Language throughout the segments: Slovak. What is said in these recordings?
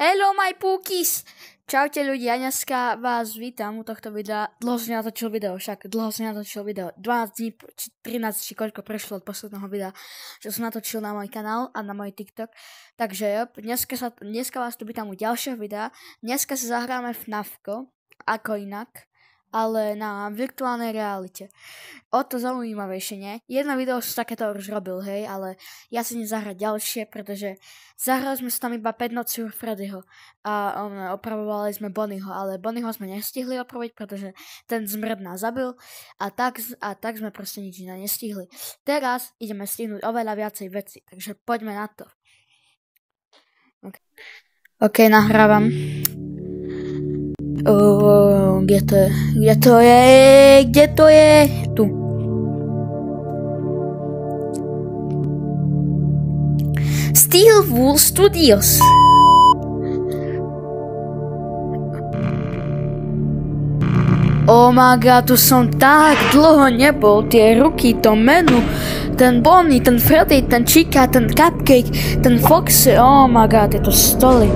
Hello my pookies! Čaute ľudia, dneska vás vítam u tohto videa. Dlho som natočil video, 12 dní, 13 či koľko prešlo od posledného videa, že som natočil na môj kanál a na môj TikTok. Takže dneska vás tu vítam u ďalšieho videa. Dneska sa zahráme FNAFko, ako inak, ale na virtuálnej realite. O to zaujímavejšie, nie? Jedno video som takéto už robil, hej, ale ja si nezahrať ďalšie, pretože zahrali sme sa tam iba 5 nocí u Freddyho a opravovali sme Bonnieho, ale Bonnieho sme nestihli opraviť, pretože ten zmrd nás zabil a tak sme proste nič iné nestihli. Teraz ideme stihnúť oveľa viacej veci, takže poďme na to. OK, nahrávam. Kde to je? Tu. Steelwool Studios. Oh my god, tu som tak dlho nebol. Tie ruky, to menu, ten Bonnie, ten Freddy, ten Chica, ten Cupcake, ten Foxy. Oh my god, tieto stoly.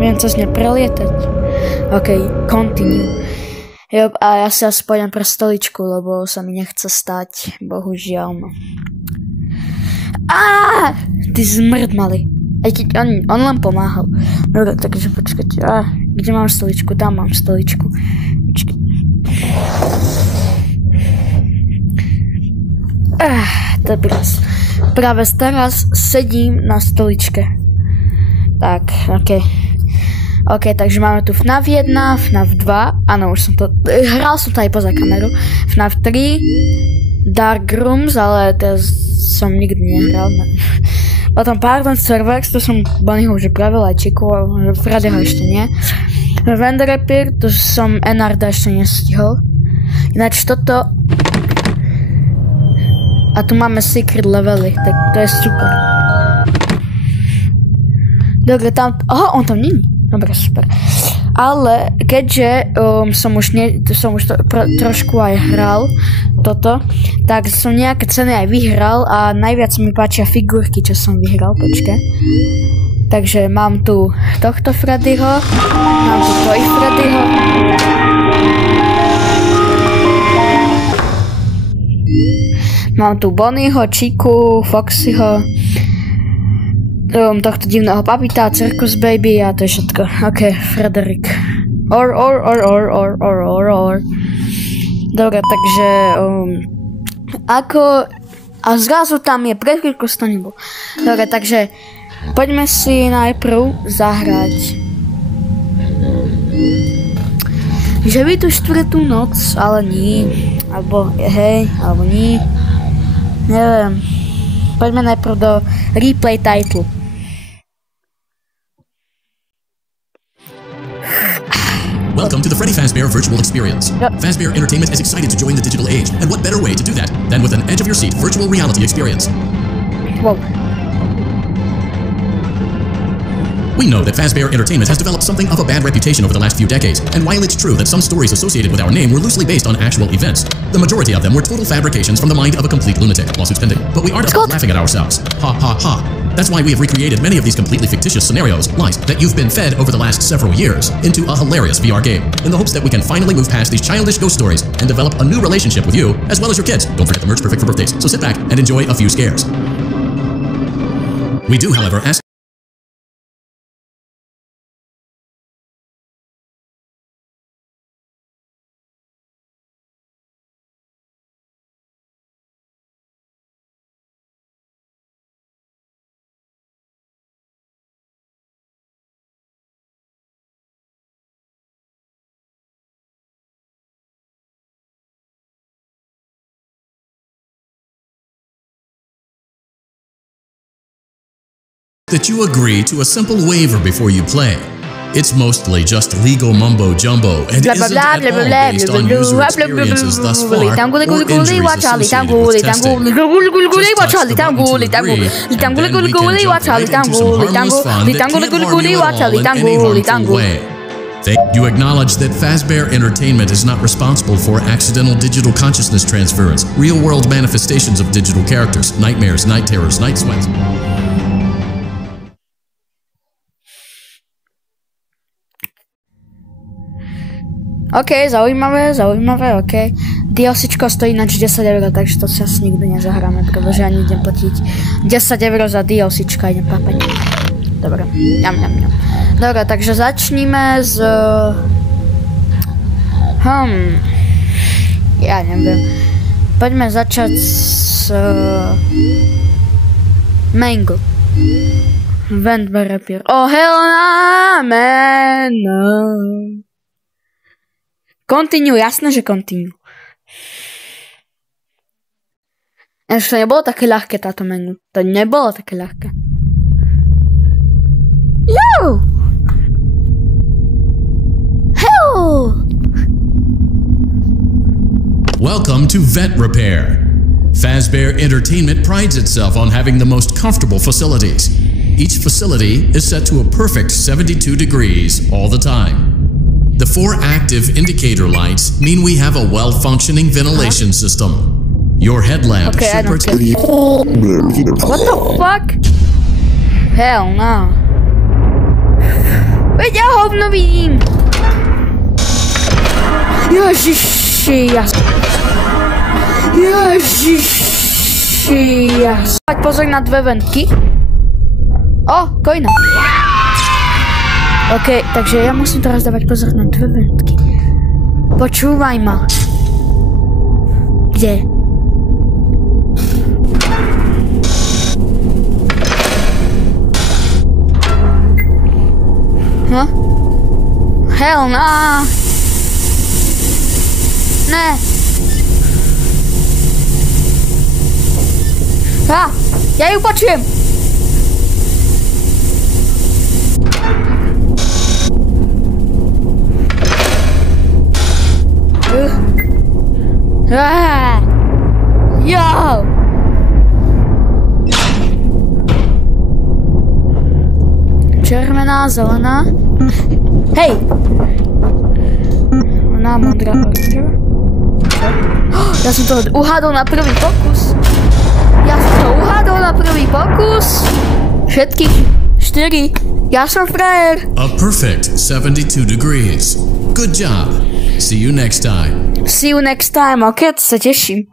Viem cez ne prelietať. OK, continue. A ja si asi pôjdem pre stoličku, lebo sa mi nechce stať. Bohužiaľ. Ty zmrd malý. Aj keď on len pomáhal. Dobre, takže počkajte. Kde mám stoličku? Tam mám stoličku. Počkaj. Dobre. Práve teraz sedím na stoličke. Tak, OK. OK, takže máme tu FNAF 1, FNAF 2, áno, už som to, hral som to aj poza kameru, FNAF 3, Dark Rooms, ale to som nikdy nehral. Potom Pardon Servers, to som Bonnieho už upravil, aj Chiku, Freddyho ešte nie. Vendor Repair, to som Enarda ešte nestihol. Ináč toto, a tu máme secret levely, tak to je super. Dobre, tam, on tam není. Dobre, super. Ale keďže som už trošku aj hral toto, tak som nejaké ceny aj vyhral a najviac mi páčia figurky, čo som vyhral, počkaj. Takže mám tu tohto Freddyho, mám tu Toy Freddyho. Mám tu Bonnieho, Chiku, Foxyho, tohto divného papita, Circus Baby a to je všetko. OK, Frederick. Dobre, takže a zrazu tam je, pred chvíľkou to nebol. Dobre, takže poďme si najprv zahrať. Že by tu štvrtú noc, ale nie. Alebo hej, alebo nie. Neviem. Poďme najprv do replay title. Welcome to the Freddy Fazbear Virtual Experience. Fazbear Entertainment is excited to join the digital age, and what better way to do that than with an edge-of-your-seat virtual reality experience? Whoa. We know that Fazbear Entertainment has developed something of a bad reputation over the last few decades, and while it's true that some stories associated with our name were loosely based on actual events, the majority of them were total fabrications from the mind of a complete lunatic. Lawsuits pending. But we aren't laughing at ourselves. Ha ha ha. That's why we have recreated many of these completely fictitious scenarios, lies, that you've been fed over the last several years into a hilarious VR game, in the hopes that we can finally move past these childish ghost stories and develop a new relationship with you, as well as your kids. Don't forget the merch perfect for birthdays, so sit back and enjoy a few scares. We do, however, ask that you agree to a simple waiver before you play. It's mostly just legal mumbo jumbo and isn't at all based on user experiences thus far or injuries associated with testing. Just touch the button to agree, and then we can jump right into some harmless fun that can't harm you at all in any harmful way. You acknowledge that Fazbear Entertainment is not responsible for accidental digital consciousness transference, real-world manifestations of digital characters, nightmares, night terrors, night sweats. OK, zaujímavé, OK. DLCčko stojí ináč 10 €, takže to si asi nikdy nezahráme, pretože ja nejdem platiť 10 € za DLCčka, idem papať. Dobre, ňam. Dobre, takže začníme z... Ja neviem. Poďme začať s... Mangle. Vent Rapier. Oh hell nah, man. No. Continue, jasné, že continue. Ešte to nebolo také ľahké táto menu. To nebolo také ľahké. Yo! Hell! Welcome to Vent Repair. Fazbear Entertainment prides itself on having the most comfortable facilities. Each facility is set to a perfect 72 degrees all the time. The 4 active indicator lights mean we have a well-functioning ventilation system. Your headlamp should protect you. What the fuck? Hell no. Veď ja hovno vidím. Ježiši, Dať pozor na 2 ventky. Kojna. OK, takže ja musím teraz dávať pozor na 2 ventky. Počúvaj ma. Kde? Hell no. Ne. Ja ju počujem. Yo. Červená, zelená. Hej. Ona modrá. Ja som to uhádol na prvý pokus. Všetkých 4. Ja som frajer. A perfect 72 degrees. Good job. See you next time. OK, to sa teším.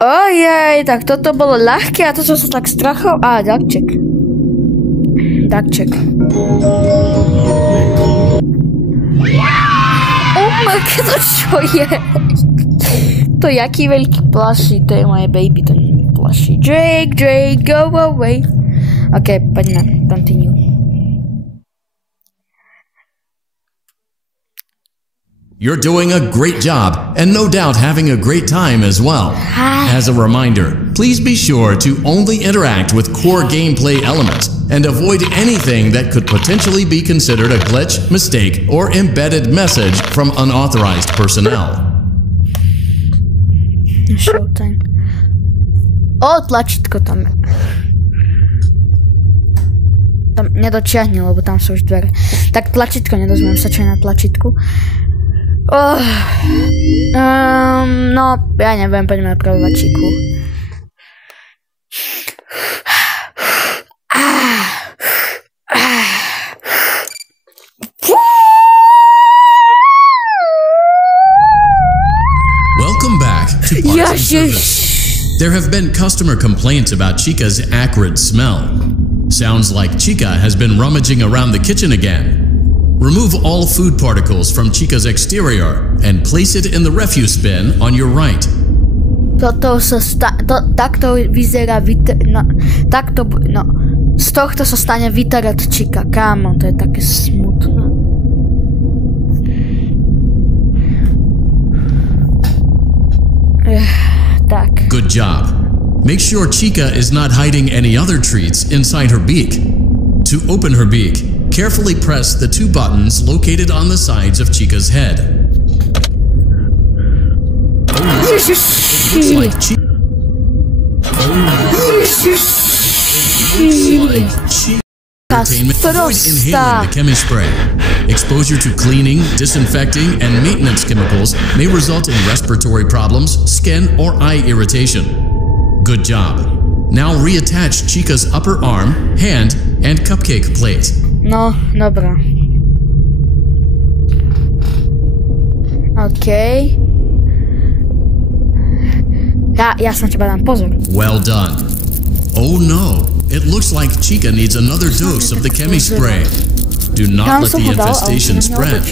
Ojej, tak toto bolo ľahké a to som sa tak strachol. Darkcheck. To čo je? To jaký veľký plaší, to je moje baby, to nie je plaší. Drake, go away. OK, poďme, continue. You're doing a great job, and no doubt having a great time as well. As a reminder, please be sure to only interact with core gameplay elements and avoid anything that could potentially be considered a glitch, mistake, or embedded message from unauthorized personnel. Showtime. Tlačítko tam je. Tam nedočiahni, lebo tam sú už dvere. Tak tlačítko nedozviem sa, čo je na tlačítku. No, ja neviem, poďme napravovať Chiku. Welcome back to Parts Service. There have been customer complaints about Chica's acrid smell. Sounds like Chica has been rummaging around the kitchen again. Remove all food particles from Chica's exterior and place it in the refuse bin on your right. Takto vyzerá z tohto sa stane vytarať Chica. Kámo, to je také smutné. Tak. Good job. Make sure Chica is not hiding any other treats inside her beak. To open her beak, carefully press the 2 buttons located on the sides of Chica's head. It looks like Chica avoid inhaling the chemispray. Exposure to cleaning, disinfecting, and maintenance chemicals may result in respiratory problems, skin, or eye irritation. Good job. Now reattach Chica's upper arm, hand, and cupcake plate. No, dobra. Okej. Ja na teba dám pozor. Well done. Oh no, it looks like Chica needs another dose of the chemi spray. Do not let the infestation spread.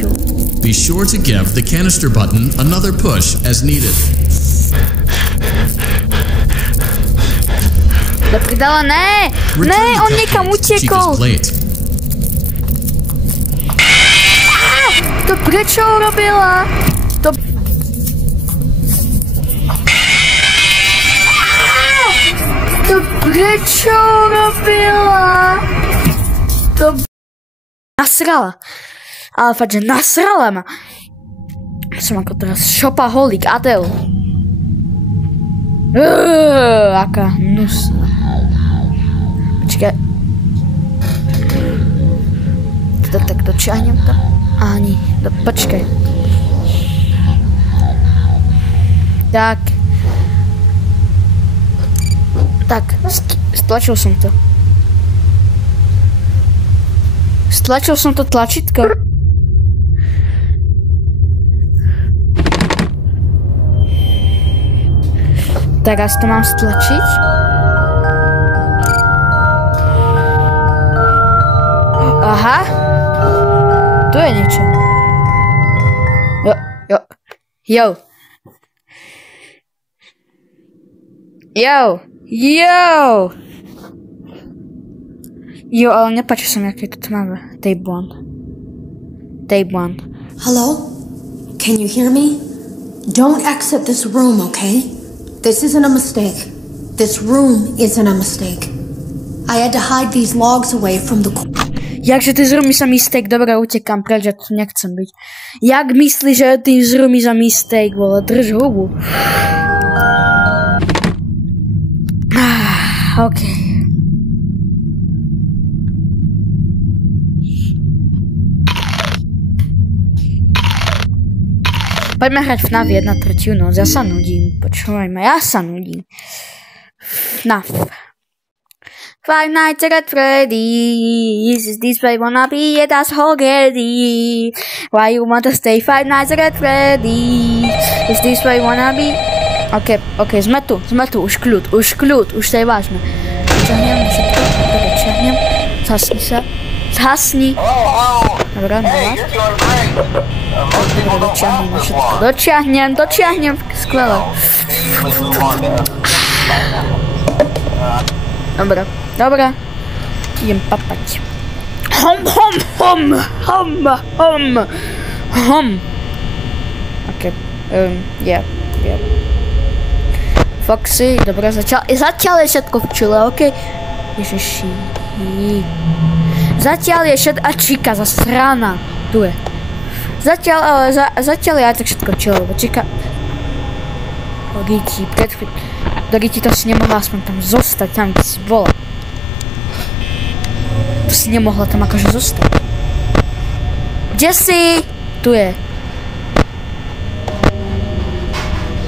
Be sure to give the canister button another push as needed. Do prdele, ne! Ne, on niekam utiekol! To prečo urobila? To prečo urobila? To... Nasrala. Ale fakt, že nasrala ma. Som ako teraz šopaholík, Adel. Aká hnusná. Počkaj. Tak dočiahnem to. Ani, počkaj. Tak. Tak, stlačil som to. Stlačil som to tlačítko. Teraz to mám stlačiť. Aha. Tu je niečo. Jo, ale nepáči sa mi, aké je to tmavé. Tape one. Hello? Can you hear me? Don't exit this room, okay? This isn't a mistake. This room isn't a mistake. I had to hide these logs away from the... Jakže ty zrobí sa mistake? Dobre, utekám preč, ja tu nechcem byť. Jak myslíš, že ty zrobí za mistake, vole? Drž hubu. Okej. Poďme hrať FNAF 1/3 noc, ja sa nudím, počúvaj ma, ja sa nudím. FNAF. Five Nights at Freddy's, is this way wanna be at us already? Why you want to stay Five Nights at Freddy's, is this way wanna be? Ok, sme tu, už kľud, už to je vážne. Dočiahnem, zhasni sa, Dobre, dočiahnem, skvelé. Dobre, idem papať. Ok, yeah. Foxy, dobre, zatiaľ je všetko v čile, ok? Ježiši. Zatiaľ je všetko... A Chica, zasrána. Tu je. Zatiaľ je aj tak všetko čile, lebo Chica... Dogiti, to si nemohla aspoň tam zostať, tam kde si bola. To si nemohla tam akože zostať. Kde si? Tu je.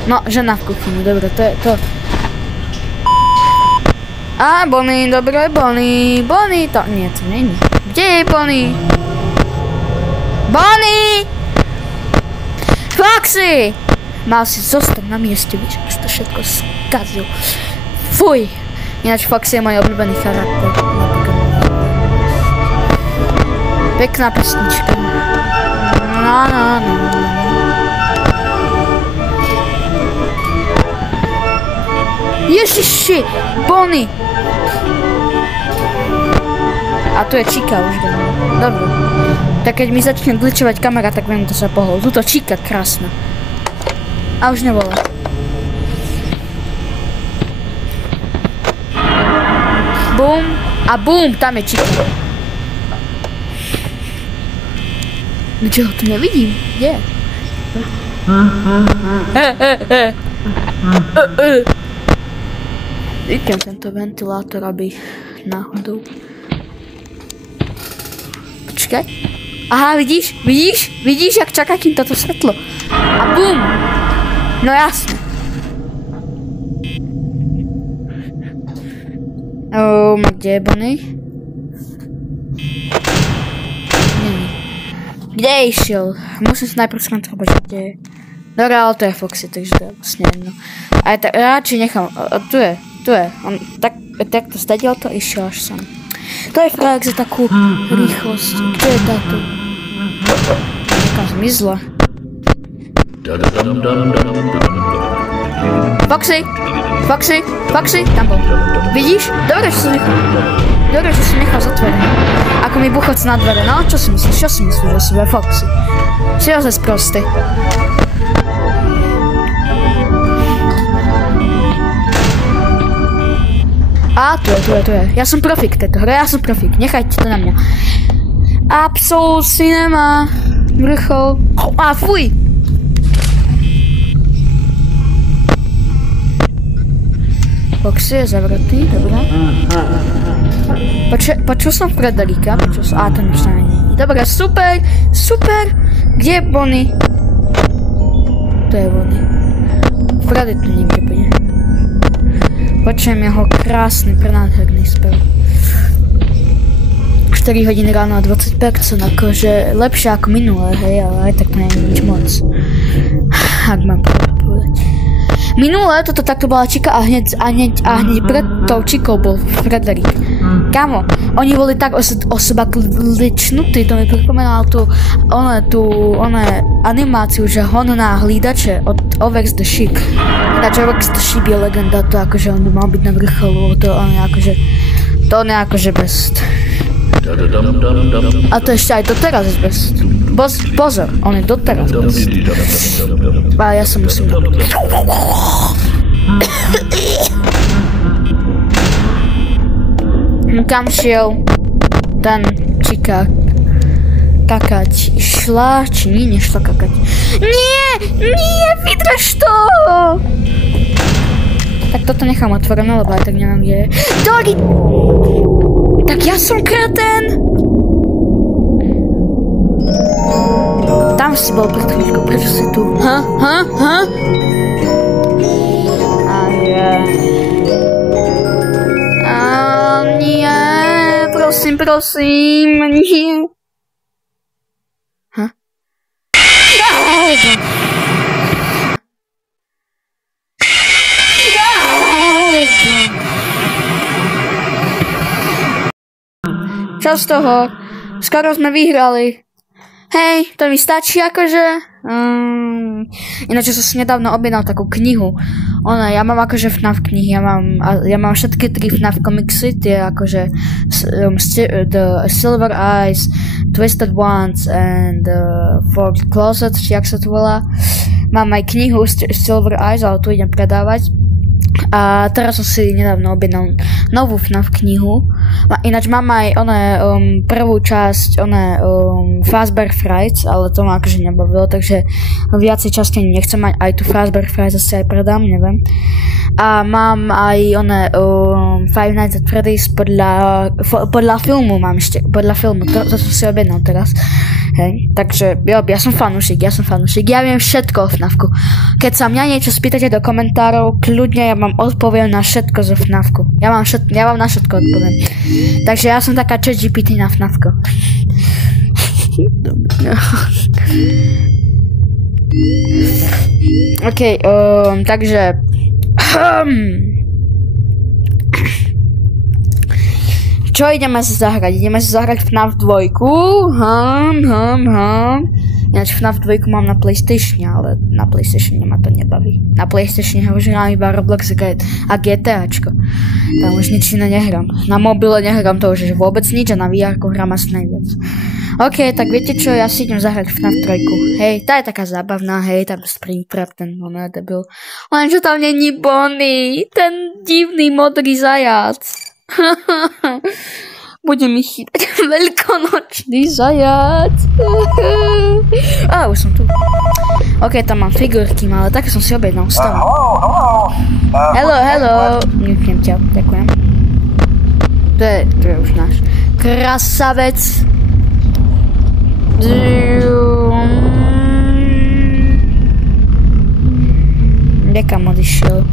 No, žena v kuchyni, dobre, to je to. A, Bonnie, dobre, Bonnie, to, nie, to není. Kde je Bonnie? Bonnie! Foxy! Mal si zostať na mieste, vieš, ako si to všetko skazil. Fuj! Ináč Foxy je môj obľúbený charakter. Pekná pesnička. No. Ježiši, Bonnie! A tu je Chica už doma. Dobre. Tak keď mi začne glitchovať kamera, tak viem, to sa pohol. Tuto Chica, krásna. A už nebola. Bum. A bum, tam je Chica. Kde ho tu nevidím? Kde? Vyknem tento ventilátor, aby náhodou... Počkaj. Aha, vidíš, jak čaká kým toto svetlo. A bum! No jasne. Kde je Bonnie? Není. Kde išiel? Musím si najprv skontrolovať, kde je. Dobre, ale to je Foxy, takže to je vlastne jedno. A ja radšej nechám, tu je. On takto stadiel to išiel až sem. To je frajak za takú rýchlosť. Kde je táto? Nekam zmizla. Foxy, tam bol. Vidíš? Dobre, že si nechal zatvorené. Ako mi buchoc na dvere, no? Čo si myslíš o sebe, Foxy? Si ozaj sprostý. A tu je. Ja som profík tejto hry, nechajte to na mňa. Absol Cinema, vrchol. A fuj! Foxy je zavretý, dobré. Počul som Frederika, a ten už není. Dobre, super! Kde je Bonnie? To je Bonnie. Freddy tu niekde bude. Počujem jeho krásny, prenádherný spev. 4 hodiny ráno a 20%, akože lepšie ako minulé, hej, ale aj tak to nie je nič moc. Ak mám povedať. Minulé toto takto bola Čika a hneď pred tou Čikou bol Frederik. Kámo, oni boli tak o seba kličnutí, to mi pripomínalo tú animáciu, že hon na hlídače od Over's the Ship. Ináč Over's the Ship je legenda, to akože on by mal byť na vrcholu, to on je akože best. A to ešte aj doteraz je best. Pozor, on je doteraz best. A ja sa musím kam šiel ten Čika kakať? Šla, či nie, nešla kakať? Nie, vydrž to! Tak toto nechám otvorené, lebo aj tak neviem, kde je. Dori! Tak ja som kreten! Tam si bol pred chvíľkou, prečo si tu? Ha? Nie, prosím, nie. Ha? Čo z toho? Skoro sme vyhrali. Hej, to mi stačí akože. Ináč som si nedávno objednal takú knihu. Ja mám akože FNAF knihy, ja mám všetky 3 FNAF komiksy, tie akože The Silver Eyes, Twisted Ones and Fourth Closet, či jak sa to volá. Mám aj knihu Silver Eyes, ale tu idem predávať. A teraz som si nedávno objednal novú FNAF knihu. Ináč mám aj prvú časť Fazbear Frights, ale to ma akože nebavilo, takže viacej časti nechcem mať, aj tu Fazbear Frights asi aj predám, neviem. A mám aj Five Nights at Freddy's podľa filmu mám ešte, to som si objednal teraz. Hej, takže ja som fanúšik, ja viem všetko o FNAFku. Keď sa mňa niečo spýtate do komentárov, kľudne ja vám odpoviem na všetko zo FNAFku. Ja vám na všetko odpoviem. Takže ja som taká ChatGPT na FNAFku. OK, takže čo ideme sa zahrať? Ideme sa zahrať FNAF 2. Ináč FNAF 2 mám na PlayStation, ale na PlayStation ma to nebaví. Na PlayStation už hrám iba Roblox a GTAčko. Tam už nič iné nehrám. Na mobile nehrám to už vôbec nič a na VR-ku hrám asi najviac. OK, tak viete čo, ja si idem zahrať FNAF 3. Hej, tá je taká zábavná, hej, tam Springtrap, ten on je debil. Lenže tam není Bonnie, ten divný modrý zajac. Bude mi chýbať veľkonočný zajac. Už som tu. OK, tam mám figurky, ale také som si objednal. Hello. Ňuknem ťa, ďakujem. To je už náš krasavec. Dekam odišiel.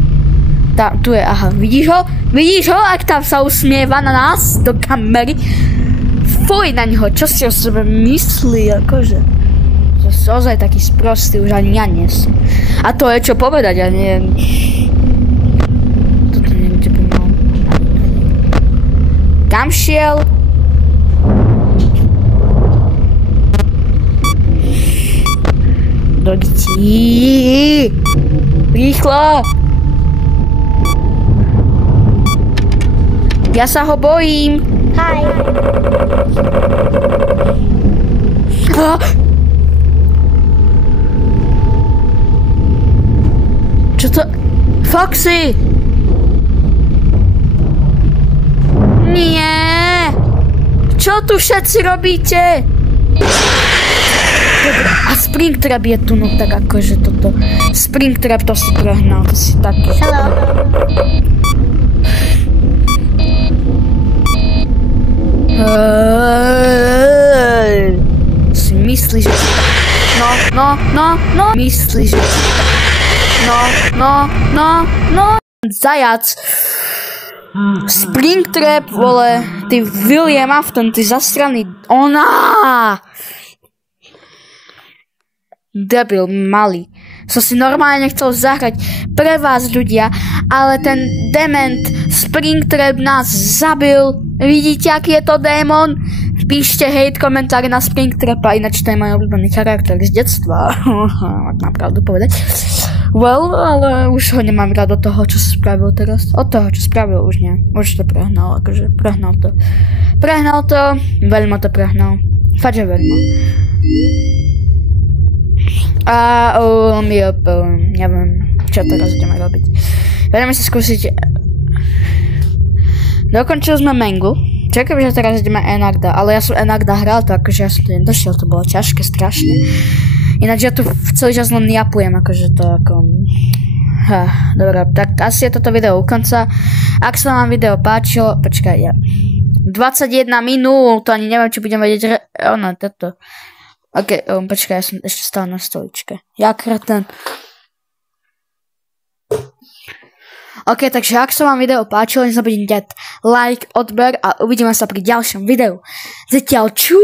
Tu je, aha, vidíš ho, ak tam sa usmieva na nás do kamery? Fuj na ňo, čo si o sebe myslí, akože. Že ozaj taký sprostý, už ani ja nie som. A to je čo povedať, ja neviem. Toto neviem, kde by mal. Kam šiel? Do detí. Rýchlo. Ja sa ho bojím. Hi. Čo to? Foxy! Nie! Čo tu všetci robíte? A Springtrap je tu, no tak akože toto. Springtrap to si prehnal, to si také. Hello. Si myslíš, že... No. Myslíš, že... No. Zajac. Springtrap, vole. Ty William Afton, ty zasraný... Ona! Debil, malý. Som si normálne nechcel zahrať pre vás, ľudia, ale ten dement Springtrap nás zabil. Vidíte, aký je to démon? Píšte hate komentáre na Springtrapa, ináč to je môj obľúbený charakter z detstva. Mám pravdu povedať. Well, ale už ho nemám rád od toho, čo spravil teraz. Od toho, čo spravil, už nie. Už to prehnal, akože prehnal to. Veľmi to prehnal. Fakt, že veľmi. A neviem, čo teraz ideme robiť. Vedeme si skúsiť. Dokončili sme Mangu. Čakám, že teraz ideme Enagda, ale ja som Enagda hral, to akože ja som to nedošiel, to bolo ťažké, strašne. Ináč ja tu celý čas len japujem, akože to ako... Dobre, tak asi je toto video u konca. Ak sa vám video páčilo, počkaj, ja... 21 minút, to ani neviem, či budem vedieť... toto... Ok, počkaj, ja som ešte stále na stoličke. Ja kreten. Ok, takže ak sa vám video páčilo, nezabudnite dať like, odber a uvidíme sa pri ďalšom videu. Zatiaľ čau!